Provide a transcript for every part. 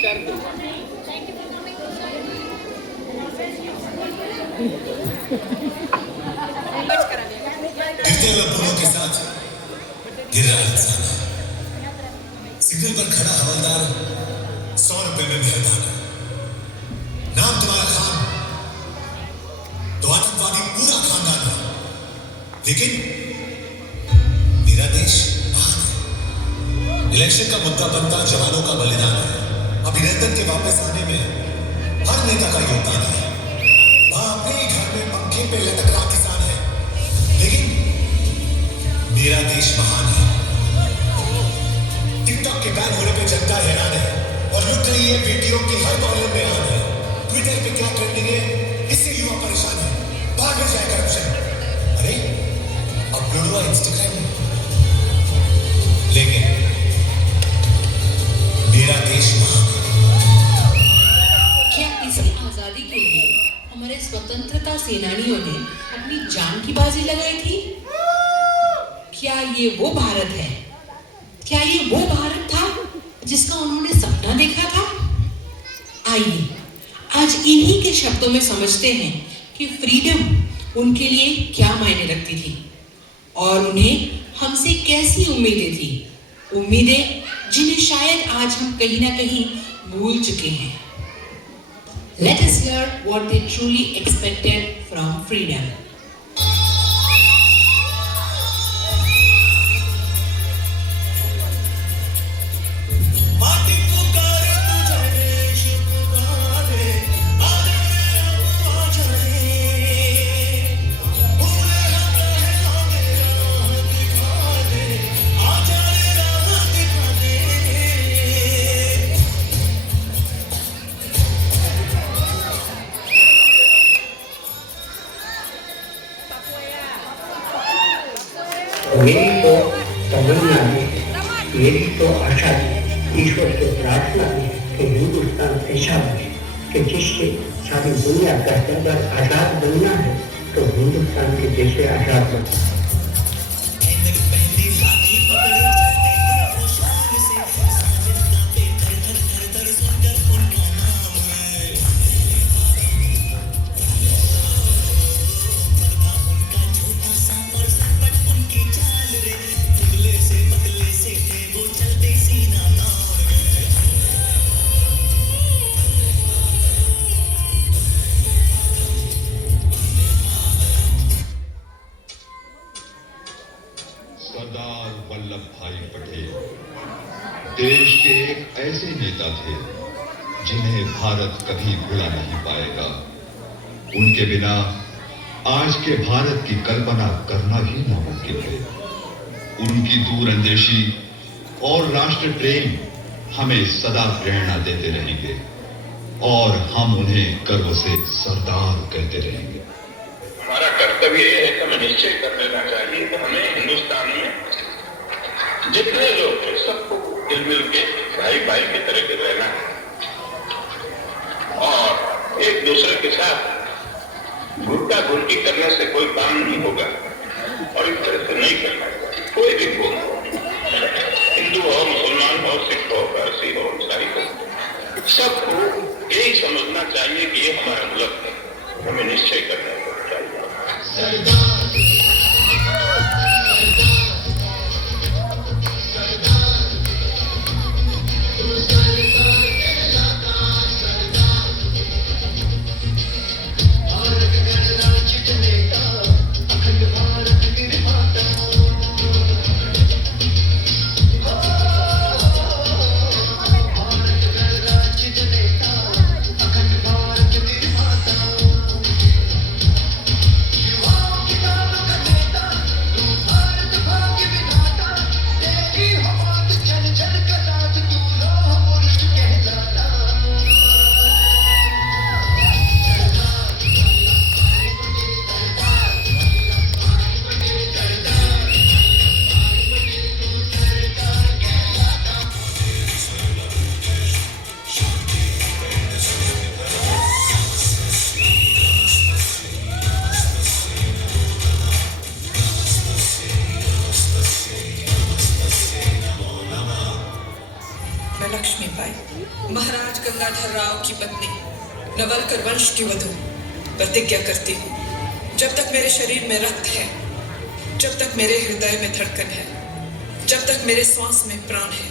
गिरते हुए फूलों के साथ गिर रहा इंसान है। सिग्नल पर खड़ा हवलदार 100 रुपए में मेहरबान है। नाम तुम्हारा खान तो आतंकवादी पूरा खानदान है, लेकिन मेरा देश महान है। इलेक्शन का मुद्दा बनता जवानों का बलिदान है। अभिनंदन के वापस आने में हर नेता का योगदान है। वहां अपने ही घर में पंखे पे लटक रहा किसान है, लेकिन मेरा देश महान है। टिकटॉक के बैन होने पे जनता हैरान है और लुट रही है बेटियों की हर प्रॉब्लम में आन है। ट्विटर पे क्या ट्रेंडिंग है, इससे युवा परेशान है। भाग में जाए करप्शन। अरे अपलोड हुआ इंस्टाग्राम में, लेकिन मेरा देश महान है। क्या इसी आजादी के लिए हमारे स्वतंत्रता सेनानियों ने अपनी जान की बाजी लगाई थी? क्या ये वो भारत है? क्या ये वो भारत था जिसका उन्होंने सपना देखा था? आइए आज इन्हीं के शब्दों में समझते हैं कि फ्रीडम उनके लिए क्या मायने रखती थी और उन्हें हमसे कैसी उम्मीदें थी, उम्मीदें जिन्हें शायद आज हम कहीं ना कहीं भूल चुके हैं। Let us hear what they truly expected from freedom. मेरी तो तमन्ना है, मेरी तो आशा है, ईश्वर से प्रार्थना है कि हिंदुस्तान ऐसा बने कि जिससे सारी दुनिया कहते अगर आजाद बनना है तो हिंदुस्तान के जैसे आजाद बने। सरदार वल्लभ भाई पटेल देश के एक ऐसे नेता थे जिन्हें भारत कभी भुला नहीं पाएगा। उनके बिना आज के भारत की कल्पना करना भी नामुमकिन है। उनकी दूरंदेशी और राष्ट्र प्रेम हमें सदा प्रेरणा देते रहेंगे और हम उन्हें गर्व से सरदार कहते रहेंगे। हमारा कर्तव्य यह है कि हमें निश्चय कर लेना चाहिए कि हमें हिंदुस्तान में जितने लोग हैं सबको मिल के भाई भाई की तरह के रहना है और एक दूसरे के साथ घुट्टा घुट्टी करने से कोई काम नहीं होगा और इस तरह से नहीं करना है। कोई भी हो, हिंदू हो, मुसलमान हो, सिख हो, पारसी हो, ईसाई हो, सबको यही समझना चाहिए कि ये हमारा मुल्क है, हमें निश्चय करना चाहिए। मैं महाराज गंगाधर राव की पत्नी नवलकर वंश की वधू प्रतिज्ञा करती हूँ, जब तक मेरे शरीर में रक्त है, जब तक मेरे हृदय में धड़कन है, जब तक मेरे श्वास में प्राण है,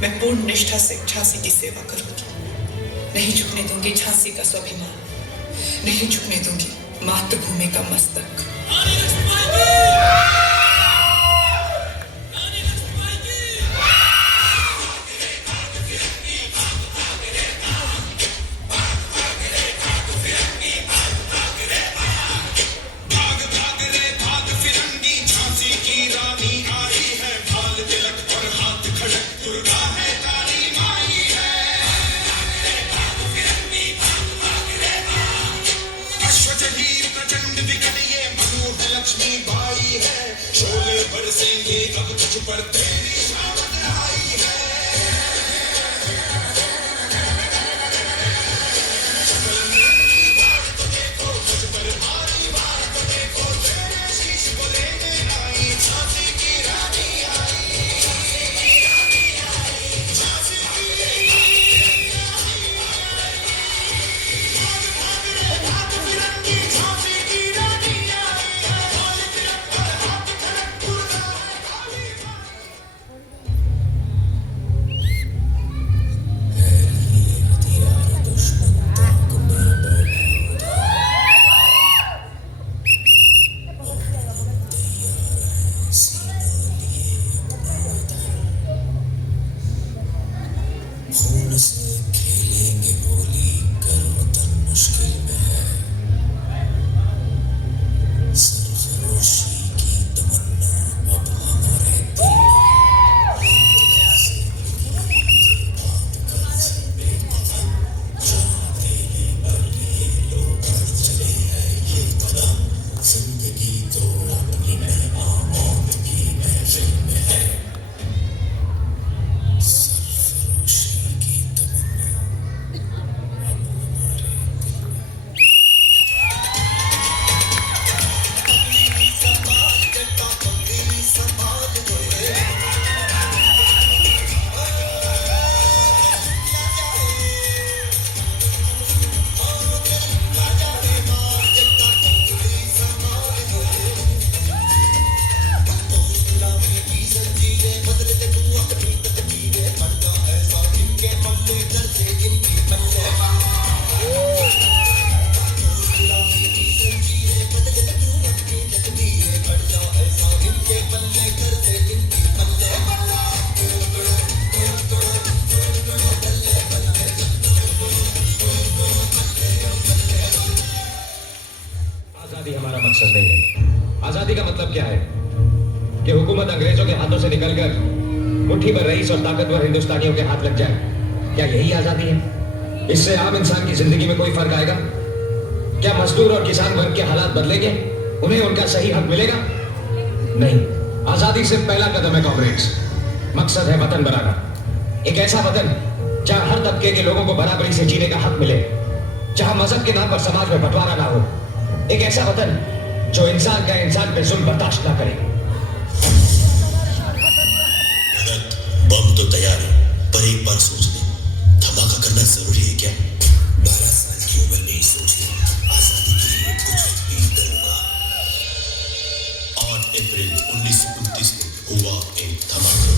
मैं पूर्ण निष्ठा से झांसी की सेवा करूंगी। नहीं झुकने दूंगी झांसी का स्वाभिमान, नहीं झुकने दूंगी मातृभूमि का मस्तक। हमारा मकसद नहीं है। आजादी का मतलब क्या है कि हुकूमत अंग्रेजों के हाथों से निकलकर मुट्ठी भर रईस और ताकतवर हिंदुस्तानियों के हाथ लग जाए, क्या यही आजादी है? इससे आम इंसान की जिंदगी में कोई फर्क आएगा? क्या मजदूर और किसान वर्ग के हालात बदलेंगे? उन्हें उनका सही हक मिलेगा? नहीं। आजादी सिर्फ पहला कदम है कॉमरेड्स। मकसद है वतन बनाना, एक ऐसा वतन जहां हर तबके के लोगों को बराबरी से जीने का हक मिले, जहां मजहब के नाम पर समाज में बंटवारा ना हो, एक ऐसा वतन जो इंसान का इंसान पे जुल्म बर्दाश्त ना करे। बम तो तैयार है, पर एक बार सोच ले, धमाका करना जरूरी है क्या? 12 साल की उम्र में ही सोचिए, आजादी के लिए कुछ भी करूंगा। 8 अप्रैल 1929 को हुआ एक धमाका।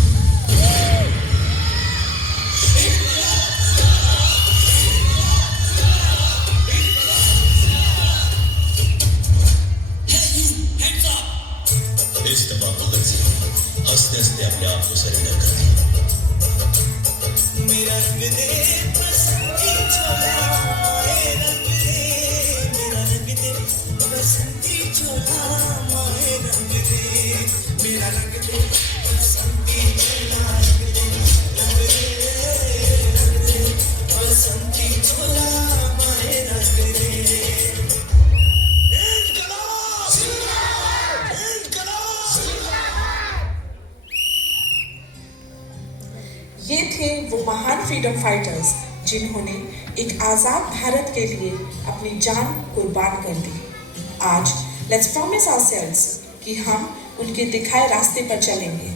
इस दफा भगत सिंह हंसते हंसते अपने आप को सरेंडर कर दिया। मेरा रंग दे बसंती चोला, माए रंग दे, मेरा रंग दे बसंती चोला, माए रंग दे, मेरा रंग दे बसंती चोला, रंग दे बसंती चोला, माए रंग दे। ये थे वो महान फ्रीडम फाइटर्स जिन्होंने एक आज़ाद भारत के लिए अपनी जान कुर्बान कर दी। आज लेट्स प्रॉमिस आवरसेल्व्स कि हम उनके दिखाए रास्ते पर चलेंगे,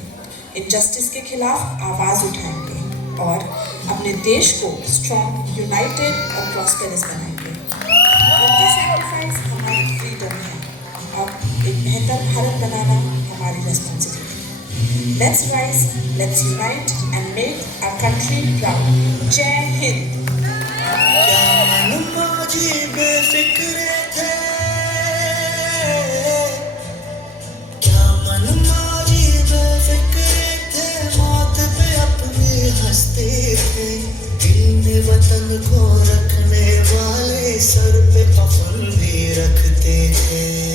इनजस्टिस के खिलाफ आवाज उठाएंगे। और अपने देश को स्ट्रॉन्ग, यूनाइटेड और प्रॉस्पेरस बनाएंगे। उनका सैक्रिफाइस हमारी फ्रीडम है। अब एक बेहतर भारत बनाना हमारी responsibility. Let's rise, let's unite and make our country proud. जय हिंद। हंसते थे दिल में वतन को रखने वाले, सर पे कफन भी रखते थे।